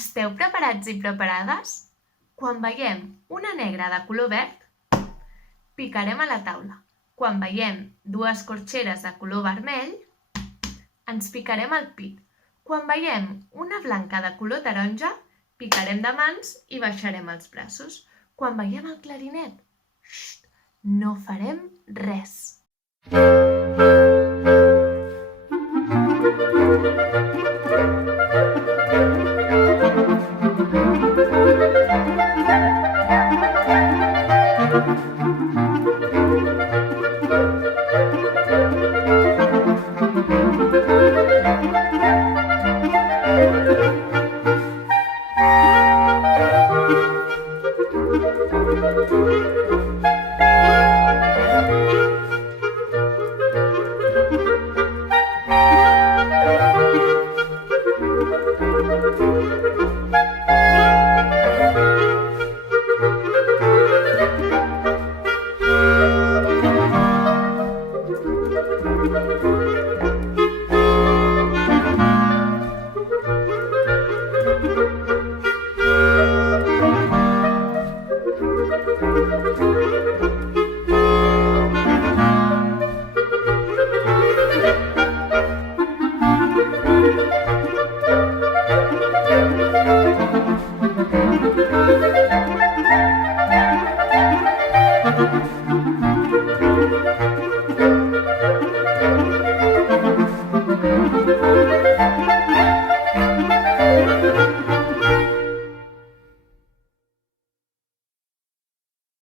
Esteu preparats i preparades? Quan veiem una negra de color verd, picarem a la taula. Quan veiem dues corxeres de color vermell, ens picarem al pit. Quan veiem una blanca de color taronja, picarem de mans i baixarem els braços. Quan veiem el clarinet, no farem res.